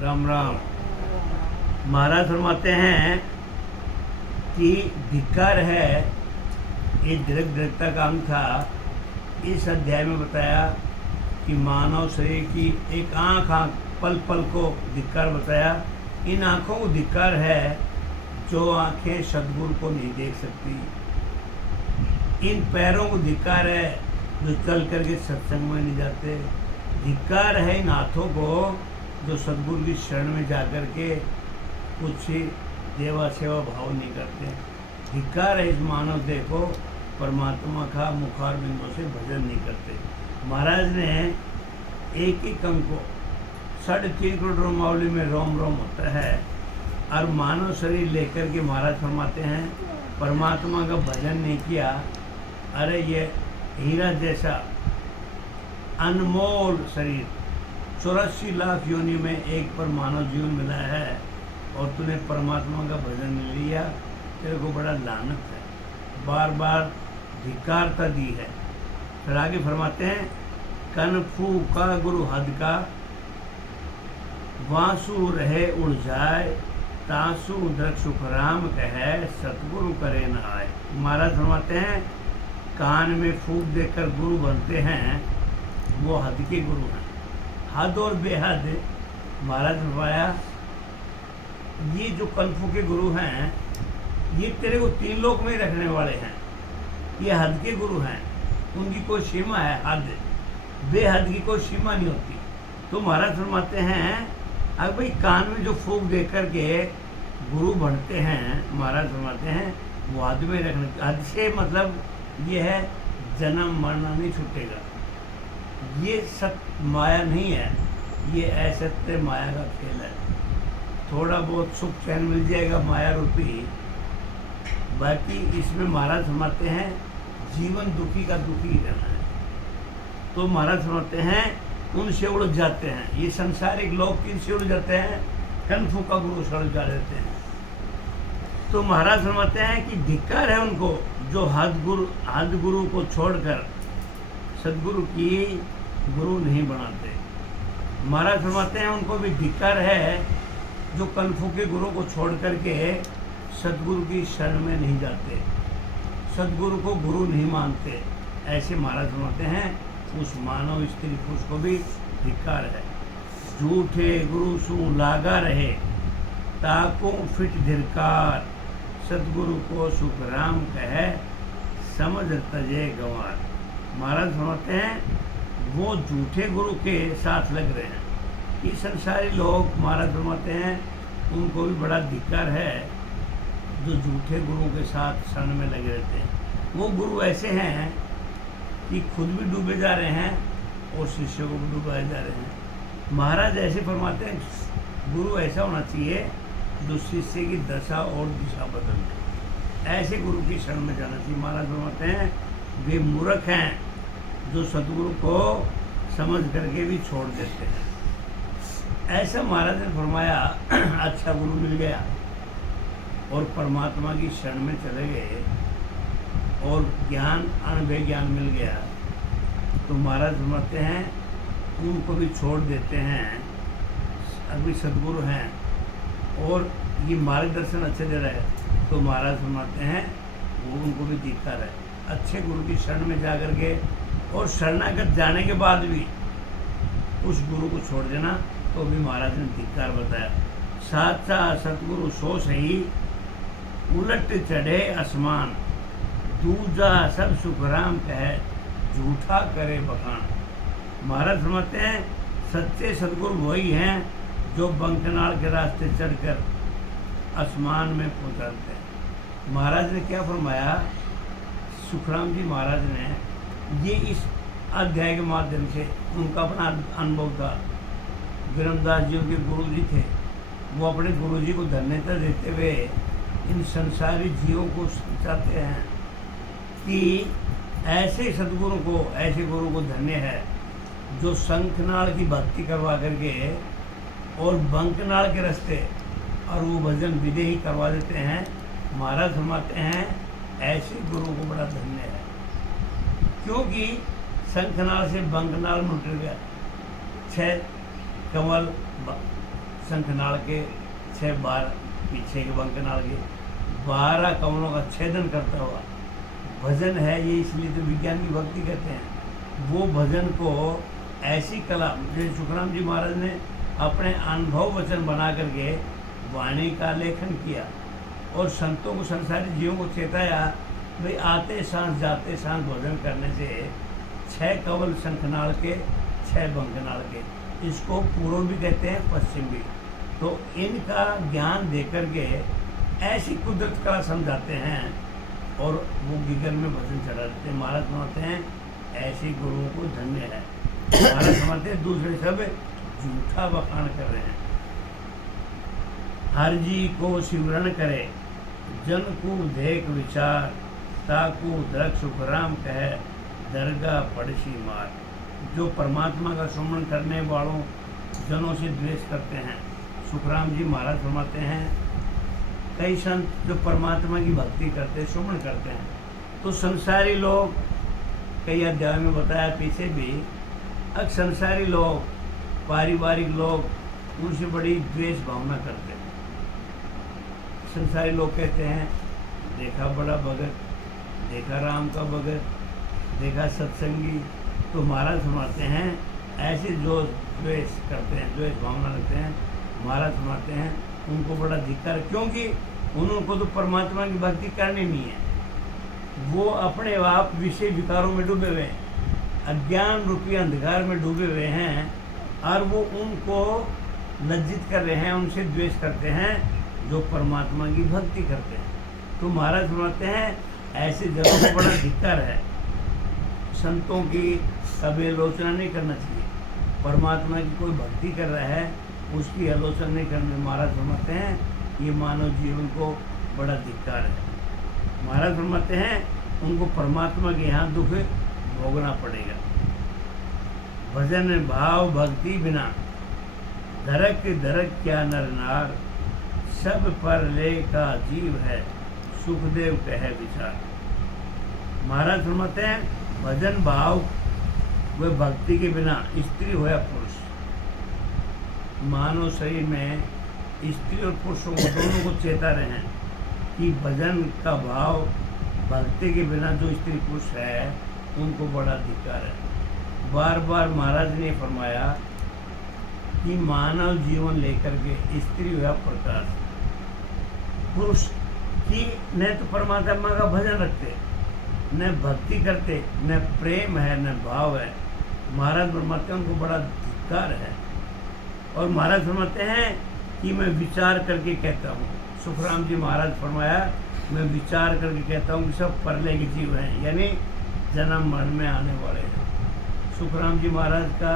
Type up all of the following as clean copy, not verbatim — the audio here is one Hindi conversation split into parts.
राम राम। महाराज फरमाते हैं कि धिक्कार है, ये दृढ़ता का अंग था। इस अध्याय में बताया कि मानव शरीर की एक आँख पल पल को धिक्कार बताया। इन आँखों को धिक्कार है जो आँखें सद्गुरु को नहीं देख सकती। इन पैरों को धिक्कार है जो चल करके सत्संग में नहीं जाते। धिक्कार है इन हाथों को जो सद्गुरु की शरण में जाकर के कुछ देवा सेवा भाव नहीं करते। धिक्कार है इस मानव देह को परमात्मा का मुखार बिंदु से भजन नहीं करते। महाराज ने एक ही अंग को 3.5 करोड़ रोमावली में रोम रोम होता है और मानव शरीर लेकर के महाराज फरमाते हैं परमात्मा का भजन नहीं किया। अरे ये हीरा जैसा अनमोल शरीर 84 लाख योनि में एक पर मानव जीवन मिला है और तूने परमात्मा का भजन नहीं लिया, तेरे को बड़ा लानत है। बार बार धिक्कारता दी है। फिर आगे फरमाते हैं कनफू का गुरु हद का वासु रहे उड़ जाए तासु दृक्ष सुखराम कहे सतगुरु करे न आए। महाराज फरमाते हैं कान में फूक देकर गुरु बनते हैं, वो हद के गुरु हैं। हद और बेहद महाराज ने बताया ये जो कनफू के गुरु हैं ये तेरे को 3 लोक में ही रखने वाले हैं। ये हद के गुरु हैं, उनकी कोई सीमा है। हद बेहद की कोई सीमा नहीं होती। तो महाराज फरमाते हैं अब भाई कान में जो फूक दे करके गुरु बनते हैं, महाराज फरमाते हैं वो हद में रखने। हद से मतलब ये है जन्म मरना नहीं छूटेगा। ये सत्य माया नहीं है, ये असत्य माया का खेल है। थोड़ा बहुत सुख चैन मिल जाएगा माया रूपी, बाकी इसमें महाराज फरमाते हैं जीवन दुखी का दुखी ही रहना है। तो महाराज फरमाते हैं उनसे उड़ जाते हैं। ये संसारिक लोग किनसे उड़ जाते हैं? कनफू का गुरु से उड़ जा देते हैं। तो महाराज फरमाते हैं कि धिक्कार है उनको जो हद गुरु को छोड़कर सदगुरु की गुरु नहीं बनाते। महाराज फरमाते हैं उनको भी धिक्कार है जो कनफू के गुरु को छोड़ करके सदगुरु की शरण में नहीं जाते, सदगुरु को गुरु नहीं मानते। ऐसे महाराज फरमाते हैं उस मानव स्त्री पुरुष को भी धिक्कार है। झूठे गुरु सु लागा रहे ताको फिट धिरकार सदगुरु को सुख राम कहे समझ तजे गंवार। महाराज फरमाते हैं वो झूठे गुरु के साथ लग रहे हैं। ये संसारी लोग महाराज फरमाते हैं उनको भी बड़ा धिक्कार है जो झूठे गुरु के साथ शरण में लगे रहते हैं। वो गुरु ऐसे हैं कि खुद भी डूबे जा रहे हैं और शिष्यों को भी डुबाए जा रहे हैं। महाराज ऐसे फरमाते हैं गुरु ऐसा होना चाहिए जो शिष्य की दशा और दिशा बदल दे। ऐसे गुरु की शरण में जाना चाहिए। महाराज फरमाते हैं वे मूर्ख हैं जो सदगुरु को समझ करके भी छोड़ देते हैं। ऐसा महाराज ने फरमाया अच्छा गुरु मिल गया और परमात्मा की शरण में चले गए और ज्ञान अनुभव ज्ञान मिल गया तो महाराज फरमाते हैं उनको भी छोड़ देते हैं। अभी सदगुरु हैं और ये मार्गदर्शन अच्छे दे रहे हैं तो महाराज फरमाते हैं वो उनको भी धिक्कार है। अच्छे गुरु की शरण में जा कर के और शरणागत जाने के बाद भी उस गुरु को छोड़ देना तो भी महाराज ने धिक्कार बताया। साचा सतगुरु सो सही उलट चढ़े आसमान दूजा सब सुखराम कहे झूठा करे बखान। महाराज फरमाते हैं सच्चे सदगुरु वही हैं जो बंकनाल के रास्ते चढ़कर आसमान में पहुंचाते हैं। महाराज ने क्या फरमाया? सुखराम जी महाराज ने ये इस अध्याय के माध्यम से उनका अपना अनुभव था। विरमदास जी के गुरु जी थे, वो अपने गुरु जी को धन्यता देते हुए इन संसारी जीवों को समझाते हैं कि ऐसे सदगुरु को ऐसे गुरु को धन्य है जो शंखनाल की भक्ति करवा करके और बंकनाल के रास्ते और वो भजन विदेही करवा देते हैं। महाराज फरमाते हैं ऐसे गुरु को बड़ा धन्य है क्योंकि शंखनाल से बंकनाल में उतर गया 6 कमल शंखनाल के 6 बार पीछे के बंकनाल के 12 कमलों का छेदन करता हुआ भजन है ये, इसलिए तो विज्ञान की भक्ति कहते हैं। वो भजन को ऐसी कला, जैसे सुखराम जी महाराज ने अपने अनुभव वचन बना करके वाणी का लेखन किया और संतों को, संसारी जीवों को चेताया, भाई आते सांस जाते सांस भजन करने से 6 कवल शंखनाल के 6 बंकनाल के, इसको पूर्व भी कहते हैं, पश्चिम भी। तो इनका ज्ञान देकर के ऐसी कुदरत कला समझाते हैं और वो गिगन में भजन चढ़ा देते हैं। महाराज समझते हैं ऐसे गुरुओं को धन्य है। महाराज समझते हैं दूसरे सब झूठा बखान कर रहे हैं। हर जी को सिमरण करे, जन को देख विचार, ताकू दरक सुखराम कहे, दरगाह पड़सी मार। जो परमात्मा का सुमरण करने वालों जनों से द्वेष करते हैं, सुखराम जी महाराज फरमाते हैं, कई संत जो परमात्मा की भक्ति करते, सुमरण करते हैं, तो संसारी लोग, कई अध्याय में बताया पीछे भी, अब संसारी लोग, पारिवारिक लोग उनसे बड़ी द्वेष भावना करते हैं। संसारी लोग कहते हैं देखा बड़ा भगत, देखा राम का भगत, देखा सत्संगी। तो महाराज फरमाते हैं ऐसे जो द्वेष करते हैं, द्वेष भावना रखते हैं, महाराज फरमाते हैं उनको बड़ा धिक्कार, क्योंकि उनको तो परमात्मा की भक्ति करनी नहीं है। वो अपने आप विषय विकारों में डूबे हुए हैं, अज्ञान रूपी अंधकार में डूबे हुए हैं, और वो उनको लज्जित कर रहे हैं, उनसे द्वेष करते हैं जो परमात्मा की भक्ति करते हैं। तो महाराज फरमाते हैं ऐसे जनों को बड़ा धिक्कार है। संतों की कभी आलोचना नहीं करना चाहिए। परमात्मा की कोई भक्ति कर रहा है उसकी आलोचना नहीं करने। महाराज फरमाते हैं ये मानव जीवन को बड़ा धिक्कार है। महाराज फरमाते हैं उनको परमात्मा के यहाँ दुख भोगना पड़ेगा। भजन भाव भक्ति बिना धरक धरक क्या नर नार, सब पर ले का जीव है, सुखदेव कहे विचार। महाराज फरमाते हैं भजन भाव व भक्ति के बिना स्त्री हो या पुरुष, मानव शरीर में स्त्री और पुरुषों को दोनों को चेता रहे हैं कि भजन का भाव भक्ति के बिना जो स्त्री पुरुष है उनको बड़ा धिक्कार है। बार बार महाराज ने फरमाया कि मानव जीवन लेकर के स्त्री या प्रकाश पुरुष की न तो परमात्मा का भजन रखते, न भक्ति करते, न प्रेम है, न भाव है। महाराज फरमाते हैं उनको बड़ा धिक्कार है। और महाराज फरमाते हैं कि मैं विचार करके कहता हूँ। सुखराम जी महाराज फरमाया मैं विचार करके कहता हूँ कि सब परले के जीव हैं, यानी जन्म मरण में आने वाले हैं। सुखराम जी महाराज का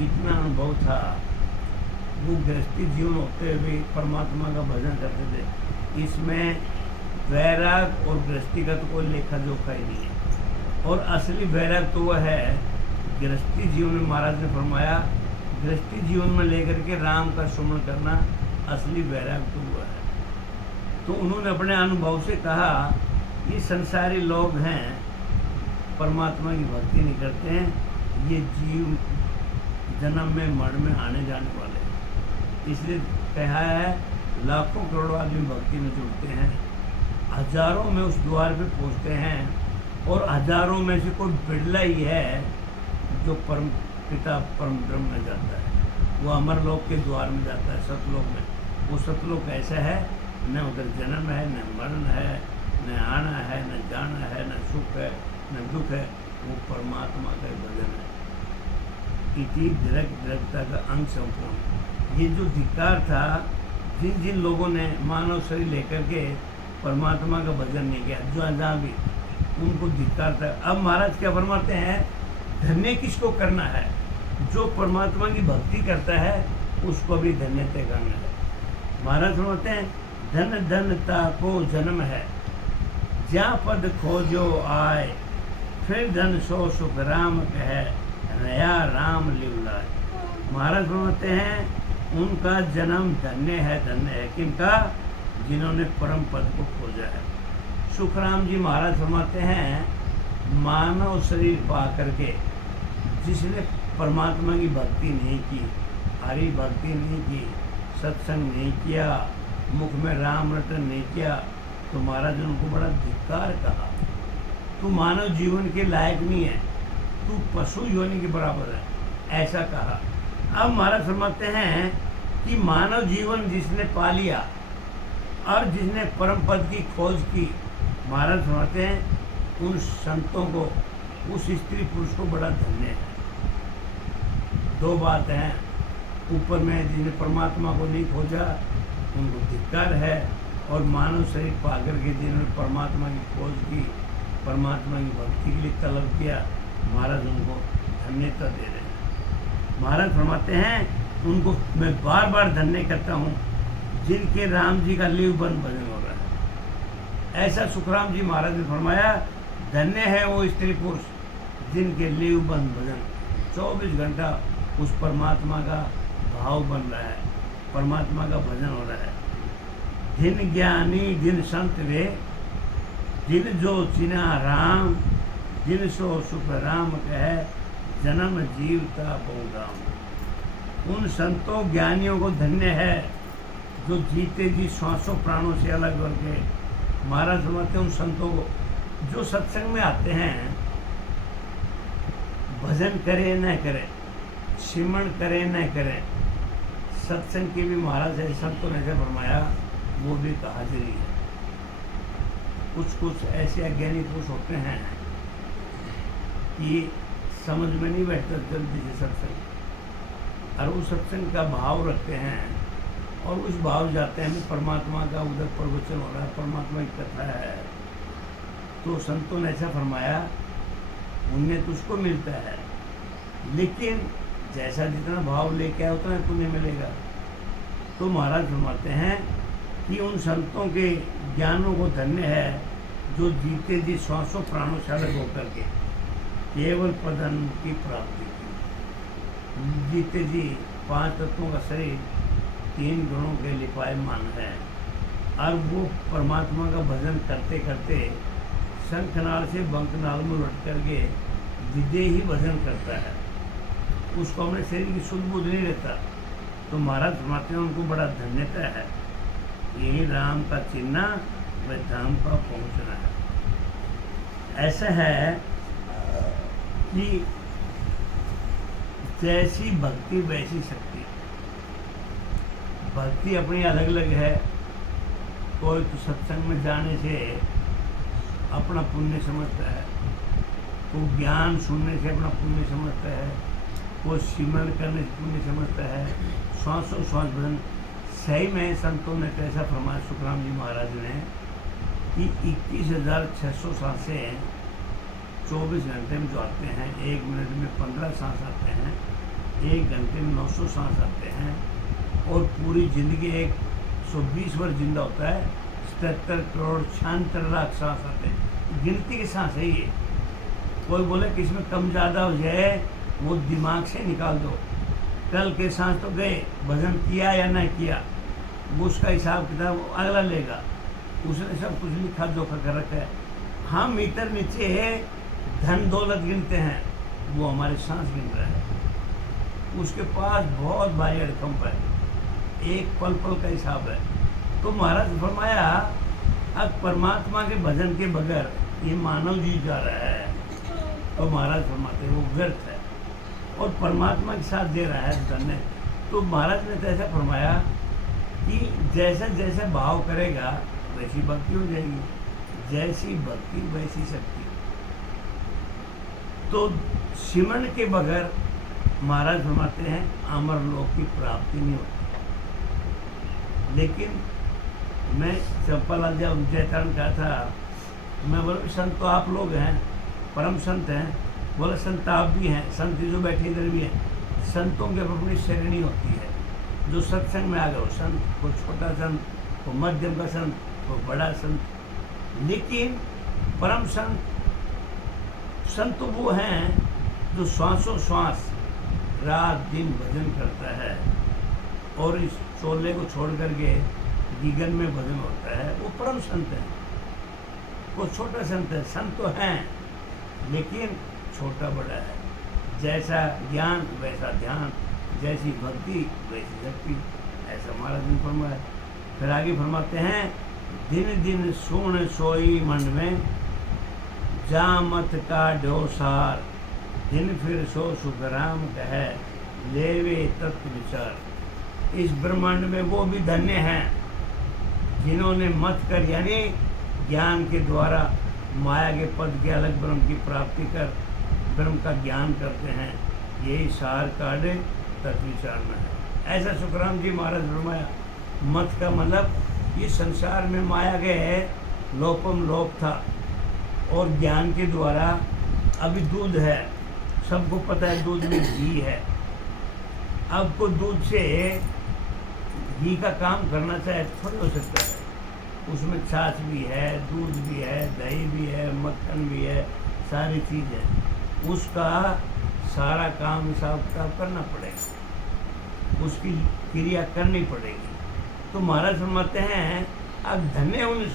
इतना अनुभव था, वो गृहस्थी जीवन होते हुए परमात्मा का भजन करते थे। इसमें वैराग और गृहस्थी का तो कोई लेखा जोखा ही नहीं है। और असली वैराग तो वह है गृहस्थी जीवन में। महाराज ने फरमाया गृहस्थी जीवन में लेकर के राम का सुमरण करना असली वैराग तो वह है। तो उन्होंने अपने अनुभव से कहा ये संसारी लोग हैं, परमात्मा की भक्ति नहीं करते हैं, ये जीव जन्म में मरण में आने जाने वाले हैं। इसलिए कहा है लाखों करोड़ों आदमी भक्ति में जुड़ते हैं, हजारों में उस द्वार पे पहुंचते हैं, और हजारों में से कोई बिरला ही है जो परम पिता परम ब्रह्म में जाता है। वो अमर लोक के द्वार में जाता है, सतलोक में। वो सतलोक ऐसा है न उधर जन्म है, न मरण है, न आना है, न जाना है, न सुख है, न दुख है। वो परमात्मा का भजन है। इति दृक दृकता का अंग संपूर्ण। ये जो धिक्कार था, जिन जिन लोगों ने मानव शरीर लेकर के परमात्मा का भजन नहीं किया, जो जहाँ भी, उनको धिक्कार था। अब महाराज क्या फरमाते हैं धन्य किसको करना है? जो परमात्मा की भक्ति करता है उसको भी धन्यता करना है। महाराज फरमाते हैं धन धनता को जन्म है, ज्या पद खोजो आए, फिर धन सो सुख राम कहे, नया राम लिवलाए। महाराज फरमाते हैं उनका जन्म धन्य है किनका? जिन्होंने परम पद को खोजा है। सुखराम जी महाराज फरमाते हैं मानव शरीर पा करके जिसने परमात्मा की भक्ति नहीं की, हरि भक्ति नहीं की, सत्संग नहीं किया, मुख में राम रटन नहीं किया, तो महाराज ने उनको बड़ा धिक्कार कहा। तू मानव जीवन के लायक नहीं है, तू पशु योनि के बराबर है, ऐसा कहा। अब महाराज फरमाते हैं कि मानव जीवन जिसने पा लिया और जिसने परम पद की खोज की, महाराज फरमाते हैं उन संतों को, उस स्त्री पुरुष को बड़ा धन्य है। दो बात हैं, ऊपर में जिन्हें परमात्मा को नहीं खोजा उनको धिक्कार है, और मानव शरीर पाकर के जिन्होंने परमात्मा की खोज की, परमात्मा की भक्ति के लिए तलब किया, महाराज उनको धन्यता दे रहे हैं। महाराज फरमाते हैं उनको मैं बार बार धन्य करता हूँ जिनके राम जी का लिवबंद भजन हो रहा है। ऐसा सुखराम जी महाराज ने फरमाया, धन्य है वो स्त्री पुरुष जिनके लिवबंद भजन 24 घंटा उस परमात्मा का भाव बन रहा है, परमात्मा का भजन हो रहा है। जिन ज्ञानी जिन संत वे, जिन जो चिन्हा राम, जिन सो सुख राम कहे, जन्म जीवता बहुधाम। उन संतों ज्ञानियों को धन्य है जो जीते जी श्वासों प्राणों से अलग करके, महाराज समझते उन संतों को जो सत्संग में आते हैं, भजन करे न करे, सिमरण करे न करे, सत्संग की भी महाराज है संतों ने ऐसे फरमाया, वो भी एक हाजिरी है। कुछ ऐसे अज्ञानी पुरुष होते हैं कि समझ में नहीं बैठता जल्दी से सत्संग, और उस सत्संग का भाव रखते हैं और उस भाव जाते हैं परमात्मा का उधर प्रवचन हो रहा है, परमात्मा की कथा है, तो संतों ने ऐसा फरमाया उन्हें तो उसको मिलता है, लेकिन जैसा जितना भाव लेके आया उतना पुण्य मिलेगा। तो महाराज फरमाते हैं कि उन संतों के ज्ञानों को धन्य है जो जीते जी श्वासों प्राणों से अलग होकर के केवल पदन की प्राप्ति की। जीते जी 5 तत्वों का शरीर 3 गुणों के लिपायमान है, और वो परमात्मा का भजन करते करते शंखनाल से बंकनाल में लौट करके विदेही भजन करता है, उसको अपने शरीर की शुद्ध बुद्ध नहीं रहता। तो महाराज फरमाते हैं उनको बड़ा धन्यता है, यही राम का चिन्ह व धाम का पहुंचना है। ऐसा है कि जैसी भक्ति वैसी शक्ति, भक्ति अपनी अलग अलग है। कोई तो सत्संग में जाने से अपना पुण्य समझता है, कोई ज्ञान सुनने से अपना पुण्य समझता है, कोई सिमरण करने से पुण्य समझता है, श्वासों श्वास भजन। सही में संतों ने कैसा फरमाया सुखराम जी महाराज ने कि 21,600 सांसें 24 घंटे में जो आते हैं, 1 मिनट में 15 सांस आते हैं, 1 घंटे में 900 सांस आते हैं, और पूरी जिंदगी 120 वर्ष जिंदा होता है, 77 करोड़ 76 लाख सांस आते हैं। गिनती की सांस है ये। कोई बोले कि इसमें कम ज़्यादा हो जाए वो दिमाग से निकाल दो, कल के सांस तो गए, भजन किया या नहीं किया वो उसका हिसाब किताब अगला लेगा, उसने सब कुछ लिखा जोखा कर रखा है। हम मीटर नीचे धन दौलत गिनते हैं, वो हमारे सांस गिन रहा है, उसके पास बहुत भारी अड़कम है, एक पल पल का हिसाब है। तो महाराज फरमाया अब परमात्मा के भजन के बगैर ये मानव जी जा रहा है, तो महाराज फरमाते वो व्यर्थ है, और परमात्मा के साथ दे रहा है धन्य। तो महाराज ने तो ऐसा फरमाया कि जैसा जैसा भाव करेगा वैसी भक्ति हो जाएगी, जैसी भक्ति वैसी शक्ति। तो सिमरण के बगैर महाराज फरमाते हैं अमर लोक की प्राप्ति नहीं होती। लेकिन मैं चंपालाल जब जयतारण कहा था, मैं बोला संत तो आप लोग हैं, परम संत हैं। बोला संत आप भी हैं, संत जो बैठे इधर भी हैं। संतों की अपनी श्रेणी होती है, जो सत्संग में आ गए, संत को छोटा संत, को मध्यम का संत, को बड़ा संत। लेकिन परम संत तो वो हैं जो श्वासों श्वास रात दिन भजन करता है, और इस चोले को छोड़ करके गीगन में भजन होता है, वो परम संत है। वो छोटा संत है, संत तो हैं लेकिन छोटा बड़ा है। जैसा ज्ञान वैसा ध्यान, जैसी भक्ति वैसी शक्ति, ऐसा हमारा महाराज ने फरमाया। फिर आगे फरमाते हैं, दिन दिन सुन सोई मन में, जामत का डोसार, दिन फिर सो सुखराम कहे, लेवे तत्व विचार। इस ब्रह्मांड में वो भी धन्य हैं जिन्होंने मत कर यानी ज्ञान के द्वारा माया के पद के अलग ब्रह्म की प्राप्ति कर ब्रह्म का ज्ञान करते हैं। यही सार काढ़े तत्व विचार में है। ऐसा सुखराम जी महाराज फरमाया। मत का मतलब इस संसार में माया गए लोपम लोप था और ज्ञान के द्वारा अभी दूध है, सबको पता है दूध में घी है। अब को दूध से घी का काम करना चाहे थोड़ा हो सकता है, उसमें छाछ भी है, दूध भी है, दही भी है, मक्खन भी है, सारी चीज़ है। उसका सारा काम हिसाब किताब करना पड़ेगा, उसकी क्रिया करनी पड़ेगी। तो महाराज फरमाते हैं, अब धन्य उन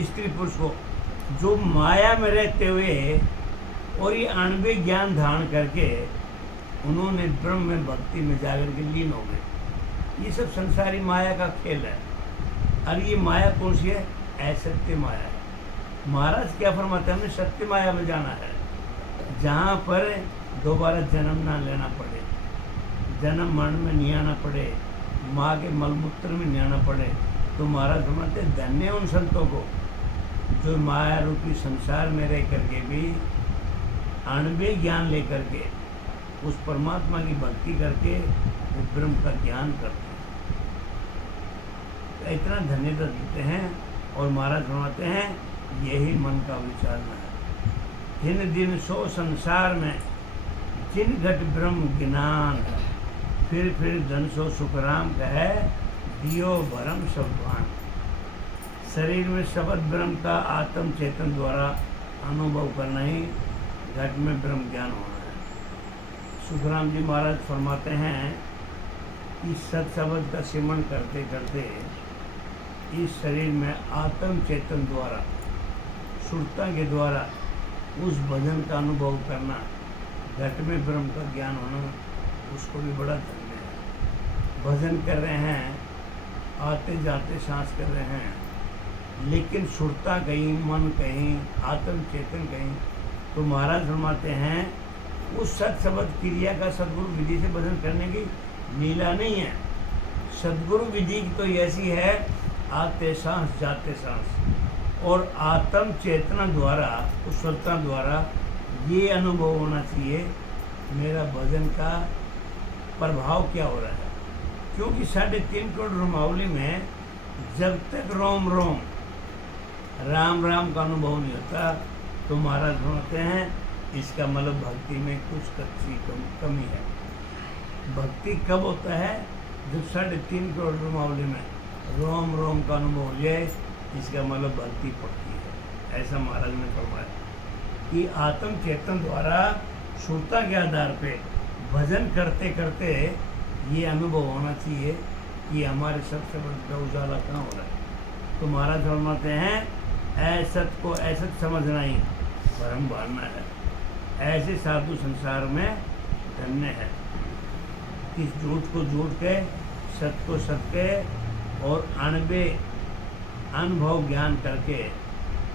स्त्री पुरुष को जो माया में रहते हुए और ये अणुवे ज्ञान धारण करके उन्होंने ब्रह्म में भक्ति में जाकर के लीन हो गए। ये सब संसारी माया का खेल है। और ये माया कौन सी है? असत्य माया है। महाराज क्या फरमाते हैं, हमें सत्य माया में जाना है, जहाँ पर दोबारा जन्म ना लेना पड़े, जन्म मरण में नहीं आना पड़े, माँ के मलमूत्र में नहीं आना पड़े। तो महाराज फरमाते हैं, धन्य उन संतों को जो माया रूपी संसार में रह करके भी अणुवे ज्ञान लेकर के उस परमात्मा की भक्ति करके वो ब्रह्म का ज्ञान करते हैं। तो इतना धन्यता देते हैं। और महाराज फरमाते हैं, यही मन का विचारना है। दिन दिन सो संसार में जिन घट ब्रह्म ज्ञान, फिर धन सो सुखराम कहे, दियो भरम सभवान। शरीर में शब्द ब्रह्म का आत्म चेतन द्वारा अनुभव करना ही घट में ब्रह्म ज्ञान होना है। सुखराम जी महाराज फरमाते हैं कि सत शब्द का सिमरन करते करते इस शरीर में आत्म चेतन द्वारा सुरता के द्वारा उस भजन का अनुभव करना, घट में ब्रह्म का ज्ञान होना, उसको भी बड़ा धन्य है। भजन कर रहे हैं, आते जाते सांस कर रहे हैं, लेकिन सुरता कहीं, मन कहीं, आत्म चेतन कहीं। तो महाराज फरमाते हैं, उस सत शब्द क्रिया का सदगुरु विधि से भजन करने की लीला नहीं है। सदगुरु विधि तो ऐसी है, आते सांस जाते सांस, और आत्म चेतना द्वारा, उस सत्ता द्वारा ये अनुभव होना चाहिए मेरा भजन का प्रभाव क्या हो रहा है। क्योंकि 3.5 करोड़ रोमावली में जब तक रोम रोम राम राम का अनुभव नहीं होता, तो महाराज बोलते हैं इसका मतलब भक्ति में कुछ कच्ची कमी है। भक्ति कब होता है? जब 3.5 करोड़ रोमावली में रोम रोम का अनुभव हो जाए, इसका मतलब भक्ति पड़ती है। ऐसा महाराज ने फरमाया कि आत्म चेतन द्वारा श्रोता के आधार पे भजन करते करते ये अनुभव होना चाहिए कि हमारे सब शब्द का उजाला कहाँ हो रहा है। तो महाराज फरमाते हैं, ऐसत को ऐसत समझना ही भरम मानना है। ऐसे साधु संसार में धन्य है। इस झूठ को झूठ के, सत्य को सत्य के, और अणुवे अनुभव ज्ञान करके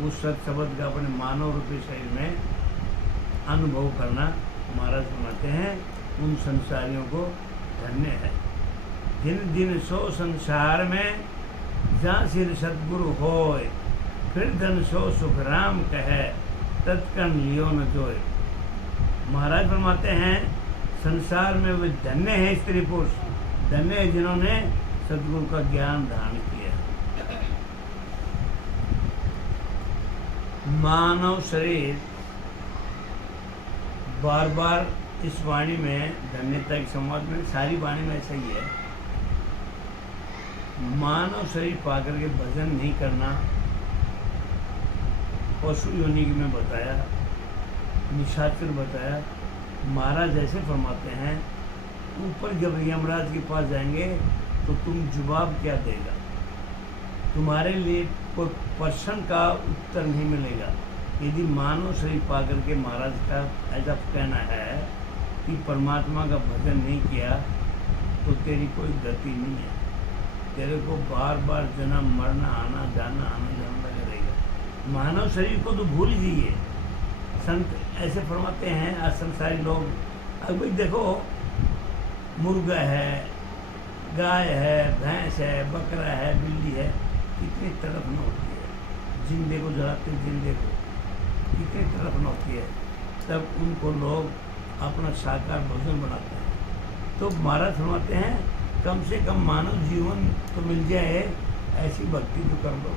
उस सत शब्द का अपने मानव रूपी शरीर में अनुभव करना महाराज सुनाते हैं, उन संसारियों को धन्य है। दिन दिन सो संसार में जहाँ सिर सतगुरु होय, फिर धन सो सुखराम कहे, तत्कन लियो न जोय। महाराज फरमाते हैं, संसार में वे धन्य है स्त्री पुरुष, धन्य है जिन्होंने सतगुरु का ज्ञान धारण किया। मानव शरीर बार बार इस वाणी में, धन्यता के संवाद में, सारी वाणी में ऐसा ही है, मानव शरीर पाकर के भजन नहीं करना पशु योनि में बताया, निशाचर बताया। महाराज ऐसे फरमाते हैं, ऊपर जब यमराज के पास जाएंगे तो तुम जवाब क्या देगा, तुम्हारे लिए कोई प्रश्न का उत्तर नहीं मिलेगा। यदि मानव शरीर पाकर के महाराज का ऐसा कहना है कि परमात्मा का भजन नहीं किया तो तेरी कोई गति नहीं है। तेरे को बार बार जन्म मरना आना जाना लगा रहेगा। मानव शरीर को तो भूल ही जाइए। संत ऐसे फरमाते हैं, असंसारी लोग। अब भाई देखो, मुर्गा है, गाय है, भैंस है, बकरा है, बिल्ली है, कितनी तड़पन होती है। जिंदे को जलाते जिंदे को कितनी तड़पन होती है, तब उनको लोग अपना साकार भोजन बनाते हैं। तो महाराज फरमाते हैं, कम से कम मानव जीवन तो मिल जाए, ऐसी भक्ति तो कर लो।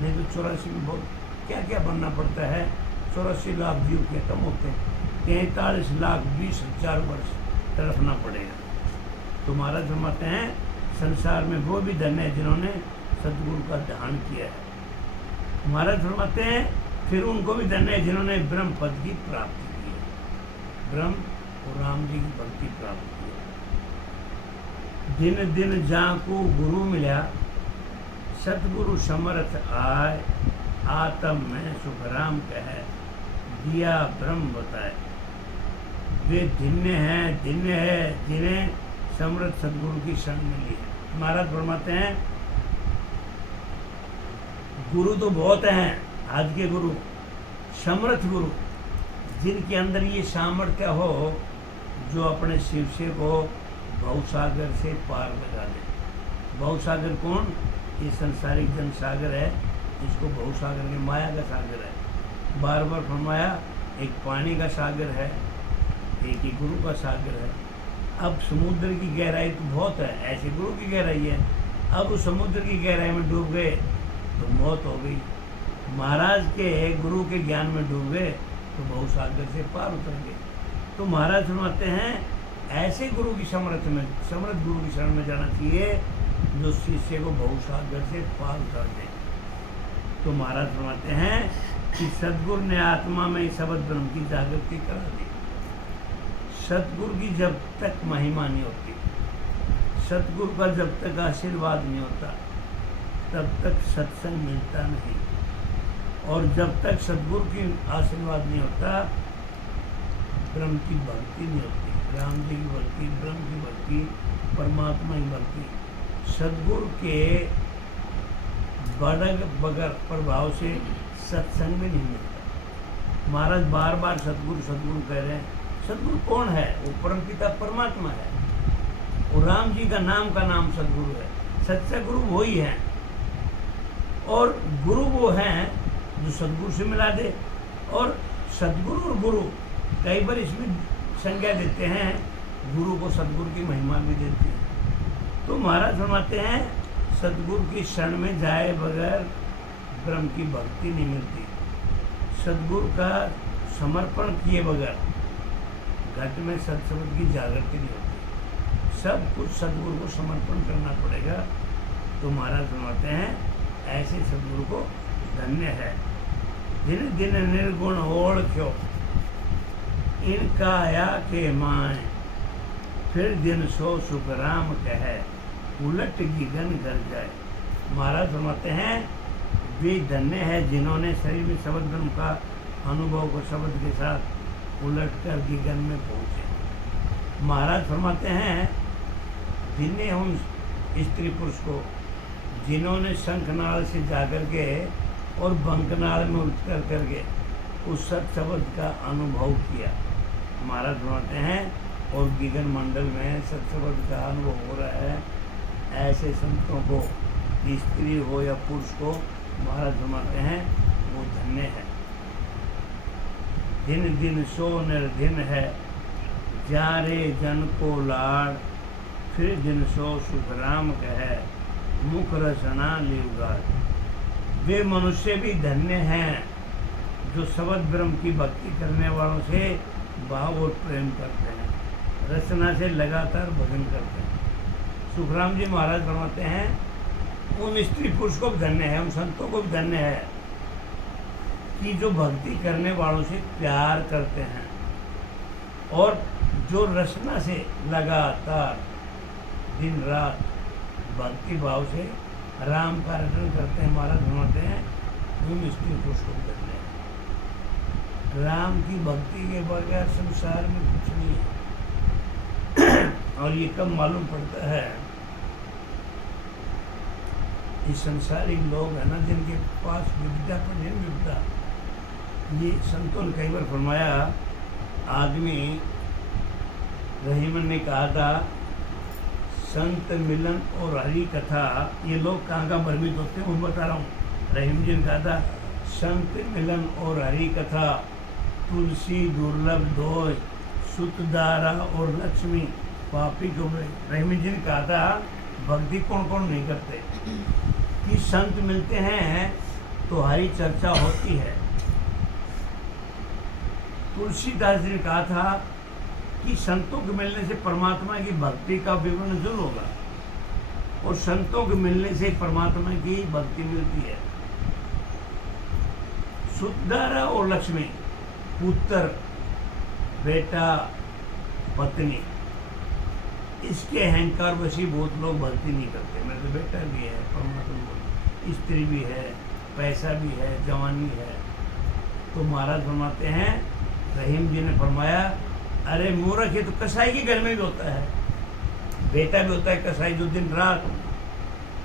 नहीं तो 84 में बहुत क्या क्या बनना पड़ता है। 84 लाख जीव के कम होते हैं, 43,20,000 वर्ष तड़पना पड़ेगा। तो महाराज फरमाते हैं, संसार में वो भी धन्य है जिन्होंने सदगुरु का ध्यान किया है। महाराज फरमाते हैं, फिर उनको भी धन्य है जिन्होंने ब्रह्म पद की प्राप्ति की है, ब्रह्म और राम जी की भक्ति प्राप्त की है। दिन दिन जाको गुरु मिला, सतगुरु समर्थ आय, आत्म में सुखराम कहे, दिया ब्रह्म बताए। वे धन्य है जिन्हें समर्थ सदगुरु की शरण मिली है। महाराज फरमाते हैं, गुरु तो बहुत हैं आज के गुरु, समर्थ गुरु जिनके अंदर ये सामर्थ्य हो, जो अपने शिष्य को भवसागर से पार लगा दे। भवसागर कौन? ये संसारिक जन सागर है, इसको भवसागर के माया का सागर है। बार बार फरमाया, एक पानी का सागर है, एक ही गुरु का सागर है। अब समुद्र की गहराई तो बहुत है, ऐसे गुरु की गहराई है। अब उस समुद्र की गहराई में डूब गए तो मौत हो गई। महाराज के गुरु के ज्ञान में डूब गए तो भवसागर से पार उतर गए। तो महाराज सुनाते हैं, ऐसे गुरु की समर्थ गुरु की शरण में जाना चाहिए, जो शिष्य को भवसागर से पार उतर दे। तो महाराज फरमाते हैं कि सदगुरु ने आत्मा में शब्द ब्रह्म की जागृति करा दी। सतगुरु की जब तक महिमा नहीं होती, सतगुरु का जब तक आशीर्वाद नहीं होता, तब तक सत्संग मिलता नहीं। और जब तक सतगुरु की आशीर्वाद नहीं होता, ब्रह्म की भक्ति नहीं होती। राम जी की भक्ति, ब्रह्म की भक्ति, परमात्मा की भक्ति। सतगुरु के बगैर प्रभाव से सत्संग में नहीं मिलता। महाराज बार बार सतगुरु कह रहे हैं। सतगुरु कौन है? वो परम पिता परमात्मा है। और राम जी का नाम सतगुरु है। सच्चा गुरु वही है। और गुरु वो हैं जो सतगुरु से मिला दे। और सतगुरु और गुरु कई बार इसमें संज्ञा देते हैं, गुरु को सतगुरु की महिमा भी देती है। तो महाराज फरमाते हैं, सतगुरु की शरण में जाए बगैर ब्रह्म की भक्ति नहीं मिलती। सतगुरु का समर्पण किए बगैर घट में सत्संग की जागृति नहीं होती। सब कुछ सतगुरु को समर्पण करना पड़ेगा। तो महाराज फरमाते हैं, ऐसे सतगुरु को धन्य है। दिन दिन निर्गुण ओढ़ क्यों, इनका आया के माए, फिर दिन सो सुख राम कहे, उलट गिगन कर जाए। महाराज फरमाते हैं, वे धन्य है जिन्होंने शरीर में शब्द ब्रह्म का अनुभव को शब्द के साथ उलट कर गिगन में पहुँचे। महाराज फरमाते हैं, जिन्हें उन स्त्री पुरुष को जिन्होंने शंखनाल से जाकर के और बंकनाल में उतर करके उस सत शब्द का अनुभव किया। महाराज फरमाते हैं, और गिगन मंडल में सत शब्द का अनुभव हो रहा है, ऐसे संतों को, स्त्री हो या पुरुष को, महाराज फरमाते हैं वो धन्य है। दिन दिन सो निर्धिन है, जारे जन को लाड़, फिर दिन सो सुख राम कहे, मुख रसना लिवगाड़। वे मनुष्य भी धन्य हैं जो शब्द ब्रह्म की भक्ति करने वालों से भाव और प्रेम करते हैं, रचना से लगातार भजन करते हैं। सुखराम जी महाराज फरमाते हैं, उन स्त्री पुरुष को भी धन्य है, उन संतों को भी धन्य है कि जो भक्ति करने वालों से प्यार करते हैं और जो रचना से लगातार दिन रात भक्ति भाव से राम का रटन करते हैं। महाराज फरमाते हैं, उन स्त्री पुरुष को भी धन्य है। राम की भक्ति के बगैर संसार में कुछ नहीं है। और ये कब मालूम पड़ता है ये संसारिक लोग है ना, जिनके पास विद्या पर नहीं विद्या, ये संतों ने कई बार फरमाया। आदमी रहीमन ने कहा था, संत मिलन और हरी कथा, ये लोग कहाँ कहाँ भ्रमित होते हैं मैं बता रहा हूँ। रहीम जी ने कहा था, संत मिलन और हरी कथा, तुलसी दुर्लभ दोष, सुतदारा और लक्ष्मी पापी को। रहीम जी ने कहा था, भक्ति कौन कौन नहीं करते कि संत मिलते हैं तो हरी चर्चा होती है। तुलसीदास जी ने कहा था कि संतों के मिलने से परमात्मा की भक्ति का विवरण जरूर होगा, और संतों के मिलने से परमात्मा की भक्ति मिलती है। सुतदारा और लक्ष्मी, पुत्र, बेटा, पत्नी, इसके अहंकार वशी बहुत लोग भक्ति नहीं करते। मेरे तो बेटा भी है, परमात्मा, स्त्री भी है, पैसा भी है, जवानी है। तो महाराज फरमाते हैं, रहीम जी ने फरमाया, अरे मूर्ख, ये तो कसाई के घर में भी होता है। बेटा भी होता है कसाई, जो दिन रात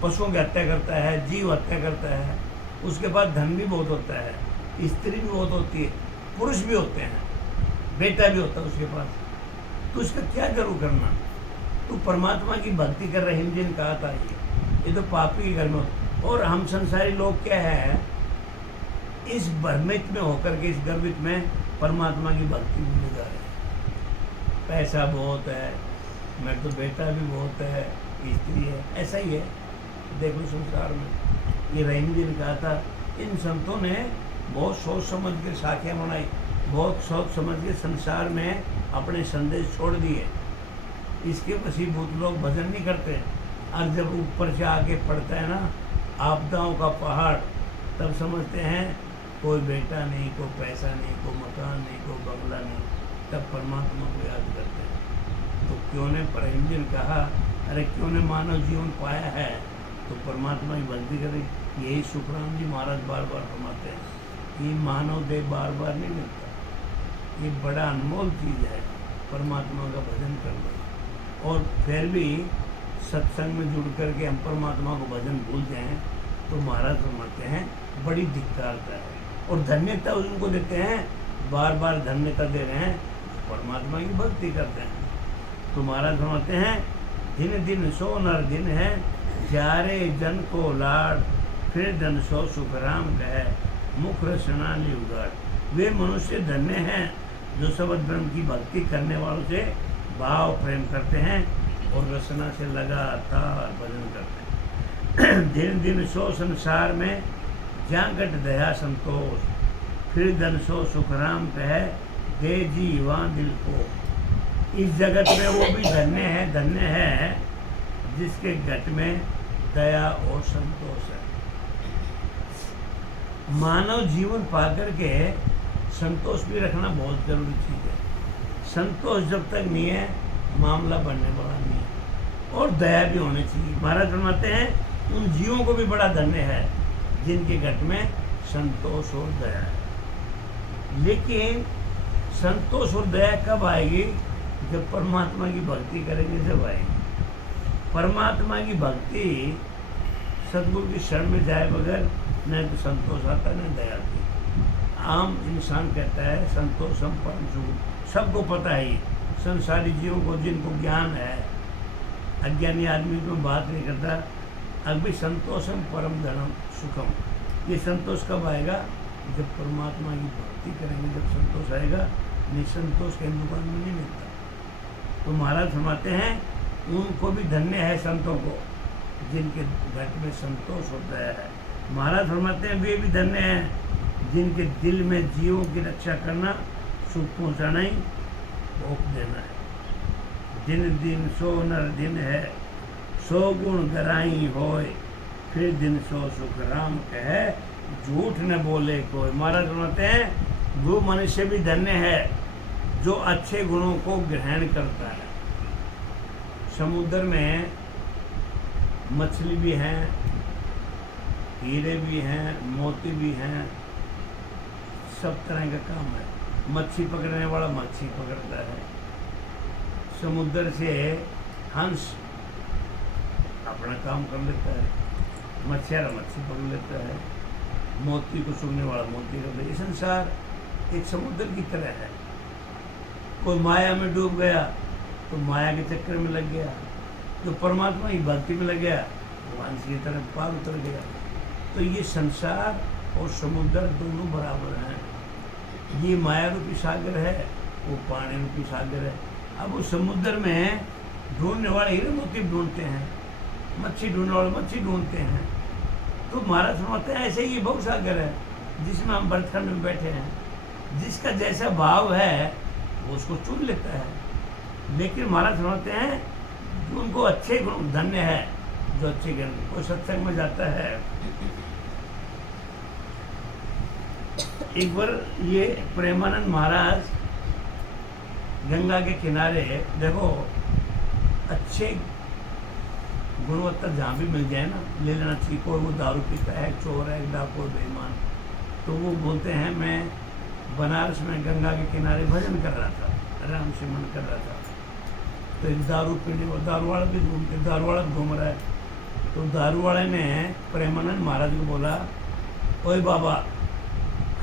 पशुओं की हत्या करता है, जीव हत्या करता है। उसके बाद धन भी बहुत होता है, स्त्री भी बहुत होती है, पुरुष भी होते हैं, बेटा भी होता है उसके पास। तो उसका क्या करूँ करना? तू परमात्मा की भक्ति कर। रहीम जी ने कहा था, ये तो पापी के घर में होता। और हम संसारी लोग क्या है, इस भ्रमित में होकर के, इस गर्वित में परमात्मा की भक्ति भूल जा रहे हैं। पैसा बहुत है, मेरे तो बेटा भी बहुत है, स्त्री है, ऐसा ही है। देखो संसार में, ये रहीम जी ने कहा था, इन संतों ने बहुत सोच समझ के साखियाँ बनाई, बहुत सोच समझ के संसार में अपने संदेश छोड़ दिए। इसके वशीभूत लोग भजन नहीं करते, और जब ऊपर से आके पड़ता है ना आपदाओं का पहाड़, तब समझते हैं कोई बेटा नहीं, कोई पैसा नहीं, कोई मकान नहीं, कोई बंगला नहीं, तब परमात्मा को याद करते हैं। तो क्यों ने रहीम जी ने कहा, अरे क्यों ने मानव जीवन पाया है तो परमात्मा की भक्ति करें। यही सुखराम जी महाराज बार बार फरमाते हैं, ये मानव देह बार बार नहीं मिलता, ये बड़ा अनमोल चीज़ है परमात्मा का भजन करना। और फिर भी सत्संग में जुड़ करके हम परमात्मा को भजन भूल जाएं तो महाराज फरमाते हैं बड़ी धिक्कारता है। और धन्यता उनको देते हैं, बार बार धन्यता दे रहे हैं, परमात्मा की भक्ति करते हैं। तो महाराज फरमाते हैं, दिन दिन सो नर दिन है, जारे जन को लाड, फिर धन सो सुखराम कहे, मुख रसना उगाड़। वे मनुष्य धन्य हैं जो शब्द ब्रह्म की भक्ति करने वालों से भाव प्रेम करते हैं और रसना से लगातार भजन करते हैं। दिन दिन सो संसार में जागट दया संतोष, फिर धन सो सुखराम कहे, दे जीवा दिल को। इस जगत में वो भी धन्य है जिसके घट में दया और संतोष है। मानव जीवन पाकर के संतोष भी रखना बहुत जरूरी चीज़ है। संतोष जब तक नहीं है, मामला बनने वाला नहीं है। और दया भी होनी चाहिए। महाराज फरमाते हैं, उन जीवों को भी बड़ा धन्य है जिनके घट में संतोष और दया है। लेकिन संतोष और दया कब आएगी? जब परमात्मा की भक्ति करेंगे जब आएगी। परमात्मा की भक्ति सदगुरु की शरण में जाए बगैर न तो संतोष आता न दया आती। आम इंसान कहता है संतोषम परम सुख, सबको पता है ये, संसारी जीवों को जिनको ज्ञान है, अज्ञानी आदमी को बात नहीं करता। अभी संतोषम परम धनम सुखम, ये संतोष कब आएगा? जब परमात्मा की भक्ति करेंगे, जब संतोष आएगा। निसंतोष के दुकान में नहीं मिलता। तो महाराज फरमाते हैं, उनको भी धन्य है संतों को जिनके घट में संतोष होता है। महाराज फरमाते हैं, वे भी धन्य हैं जिनके दिल में जीवों की रक्षा करना, सुख पहुँचाना ही भोग देना है। दिन दिन सो नर दिन है, सो गुण गराई होय, फिर दिन सो सुख राम कहे, झूठ न बोले कोई। महाराज फरमाते हैं, वो मनुष्य भी धन्य है जो अच्छे गुणों को ग्रहण करता है। समुद्र में मछली भी हैं, हीरे भी हैं, मोती भी हैं, सब तरह का काम है। मच्छी पकड़ने वाला मच्छी पकड़ता है, समुद्र से हंस अपना काम कर लेता है, मछियारा मच्छी पकड़ लेता है, मोती को सूंघने वाला मोती कर ले। ये संसार एक समुद्र की तरह है। कोई माया में डूब गया तो माया के चक्कर में लग गया, जो परमात्मा की भक्ति में लग गया वो अंश की तरफ पार उतर गया। तो ये संसार और समुद्र दोनों बराबर हैं। ये माया रूपी सागर है, वो पानी रूपी सागर है। अब वो समुद्र में ढूंढने वाले हीरे मोती ढूंढते हैं, मच्छी ढूंढने वाले मच्छी ढूंढते हैं। तो महाराज फरमाते हैं ऐसे ही भव सागर है जिसमें हम बर्तखंड में बैठे हैं। जिसका जैसा भाव है वो उसको चुन लेता है। लेकिन महाराज फरमाते हैं जो उनको अच्छे गुण धन्य है, जो अच्छे ज्ञान, कोई सत्संग में जाता है। एक बार ये प्रेमानंद महाराज गंगा के किनारे, देखो अच्छे गुणवत्ता जहाँ भी मिल जाए ना ले लेना चाहिए। कोई वो दारू पीता है, चोर है, डाकू, बेईमान, तो वो बोलते हैं मैं बनारस में गंगा के किनारे भजन कर रहा था, आराम से मन कर रहा था। तो एक दारू पीने और दारू वाला भी घूम रहा है। तो दारू वाले ने प्रेमानंद महाराज को बोला, ओए बाबा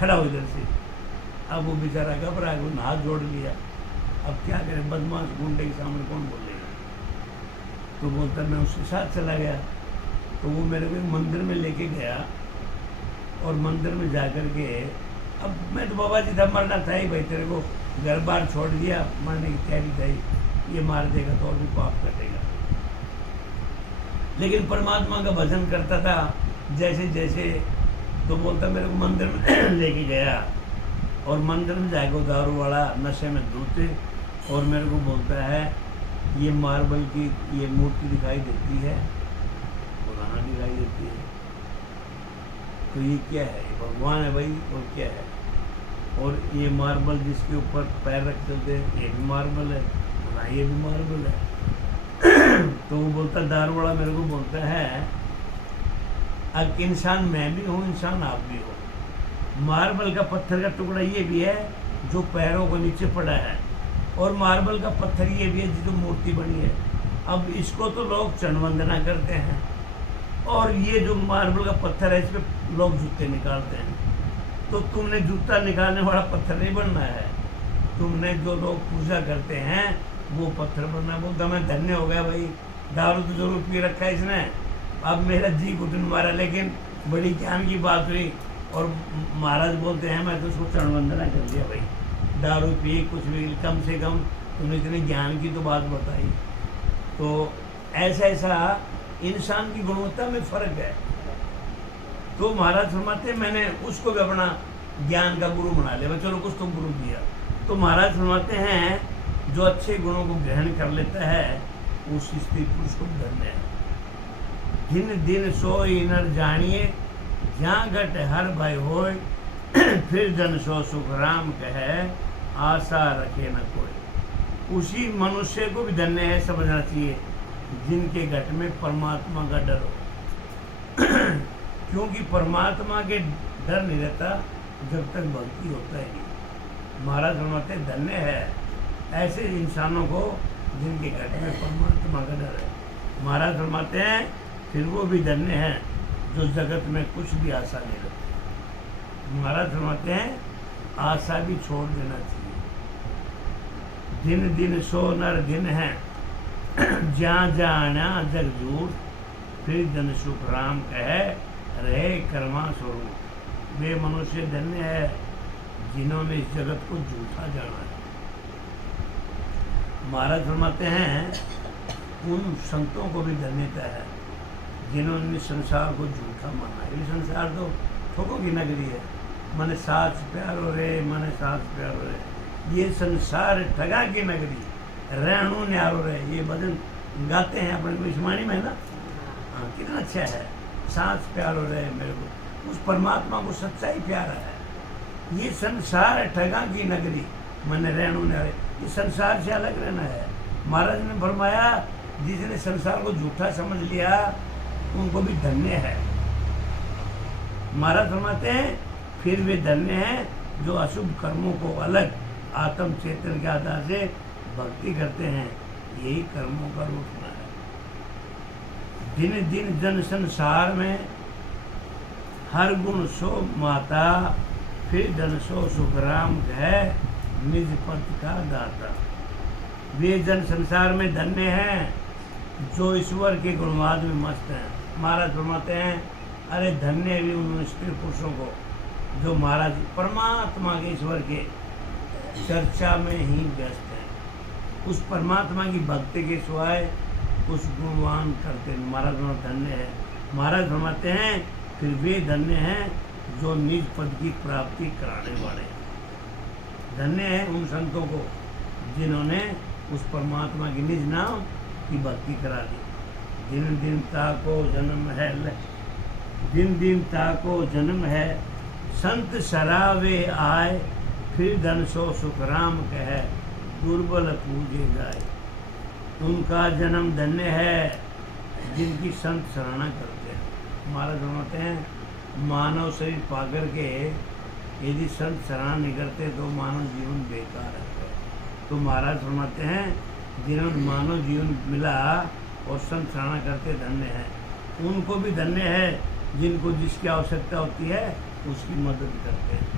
खड़ा हो इधर से। अब वो बेचारा घबरा गया, उसने हाथ जोड़ लिया। अब क्या करें, बदमाश गुंडे के सामने कौन बोलेगा। तो बोलता मैं उसके साथ चला गया। तो वो मेरे को मंदिर में लेके गया और मंदिर में जा कर के, अब मैं तो बाबा जी था, मरना था ही भाई, तेरे को घर बार छोड़ दिया, मरने की तैयारी थी, ये मार देगा तो और भी पाप कटेगा। लेकिन परमात्मा का भजन करता था जैसे जैसे। तो बोलता मेरे को मंदिर में लेके गया और मंदिर में जाकर दारू वाला नशे में धोते और मेरे को बोलता है ये मार्बल की ये मूर्ति दिखाई देती है, पुराना दिखाई देती है, तो ये क्या है, ये भगवान है भाई और क्या है। और ये मार्बल जिसके ऊपर पैर रखते थे ये भी मार्बल है, ना ये भी मार्बल है। तो वो बोलता दारू वाला मेरे को बोलता है अब इंसान मैं भी हूँ, इंसान आप भी हो। मार्बल का पत्थर का टुकड़ा ये भी है जो पैरों को नीचे पड़ा है, और मार्बल का पत्थर ये भी है जिसको मूर्ति बनी है। अब इसको तो लोग चरणवंदना करते हैं, और ये जो मार्बल का पत्थर है इस पर लोग जूते निकालते हैं। तो तुमने जूता निकालने वाला पत्थर नहीं बनना है, तुमने जो लोग पूजा करते हैं वो पत्थर बनना। बोलता मैं धन्य हो गया भाई, दारू तो जरूर पी रखा है इसने, अब मेरा जी घुटन मारा, लेकिन बड़ी ज्ञान की बात हुई। और महाराज बोलते हैं मैं तो उसको चरणवंदना कर दिया भाई, दारू पी कुछ भी, कम से कम तुमने इतने ज्ञान की तो बात बताई। तो ऐसा ऐसा इंसान की गुणवत्ता में फर्क है। तो महाराज फरमाते मैंने उसको भी अपना ज्ञान का गुरु बना लिया, चलो कुछ तो गुरु दिया। तो महाराज फरमाते हैं जो अच्छे गुणों को ग्रहण कर लेता है उस स्त्री पुरुष को धन्य है। दिन दिन सोई नर जानिए, जहाँ घट हर भय होय, फिर जन सो सुख राम कहे, आशा रखे न कोई। उसी मनुष्य को भी धन्य है समझना चाहिए जिनके घट में परमात्मा का डर हो। क्योंकि परमात्मा के डर नहीं रहता जब तक भक्ति होता है नहीं। महाराज फरमाते धन्य है ऐसे इंसानों को जिनके घट में परमात्मा का डर है। महाराज फरमाते हैं फिर वो भी धन्य है जो जगत में कुछ भी आशा नहीं रखते। महाराज फरमाते हैं आशा भी छोड़ देना चाहिए। दिन दिन सो नर दिन है, जहाँ जाना जग दूर, फिर जन सुख राम कहे, रहे कर्मा स्वरूप। वे मनुष्य धन्य है जिन्होंने इस जगत को झूठा जाना है। महाराज फरमाते हैं उन संतों को भी धन्यता है जिन्होंने संसार को झूठा माना। ये संसार तो ठोकों की नगरी है, मने साथ प्यार हो रहे, मने साथ प्यार हो रहे। ये संसार ठगा की नगरी, रहणु न्यारो रहे। ये भजन गाते हैं अपने विश्वाणी में ना, हाँ कितना अच्छा है। साथ प्यार हो रहे मेरे को, उस परमात्मा को सच्चाई प्यारा है। ये संसार ठगा की नगरी, मने रहणु न्यारे। ये संसार से अलग रहना है। महाराज ने फरमाया जिसने संसार को झूठा समझ लिया उनको भी धन्य है। महाराज फरमाते हैं फिर वे धन्य हैं जो अशुभ कर्मों को अलग आत्म चेतन के आधार से भक्ति करते हैं। यही कर्मों का रूप है। दिन दिन जन संसार में हर गुण सो माता, फिर धन सो सुख राम है निज पद का दाता। वे जन संसार में धन्य हैं जो ईश्वर के गुणवाद में मस्त हैं। महाराज फरमाते हैं, अरे धन्य भी उन स्त्री पुरुषों को जो महाराज परमात्मा के ईश्वर के चर्चा में ही व्यस्त हैं, उस परमात्मा की भक्ति के सिवाय उस गुणवान करते। महाराज धन्य है। महाराज फरमाते हैं, फिर वे धन्य हैं जो निज पद की प्राप्ति कराने वाले हैं। धन्य है उन संतों को जिन्होंने उस परमात्मा की निज नाम की भक्ति करा दी। दिन दिन ताको जन्म है, दिन दिन ताको जन्म है, संत सरावे आए, फिर धन सो सुख राम कहे, दुर्बल पूजे जाए। उनका जन्म धन्य है जिनकी संत सराहना करते हैं। महाराज फरमाते हैं, मानव शरीर पाकर के यदि संत सराहना नहीं करते तो मानव जीवन बेकार है। तो महाराज फरमाते हैं, जिन्होंने मानव जीवन मिला और संत सराहना करते धन्य हैं। उनको भी धन्य है जिनको जिसकी आवश्यकता होती है उसकी मदद करते हैं।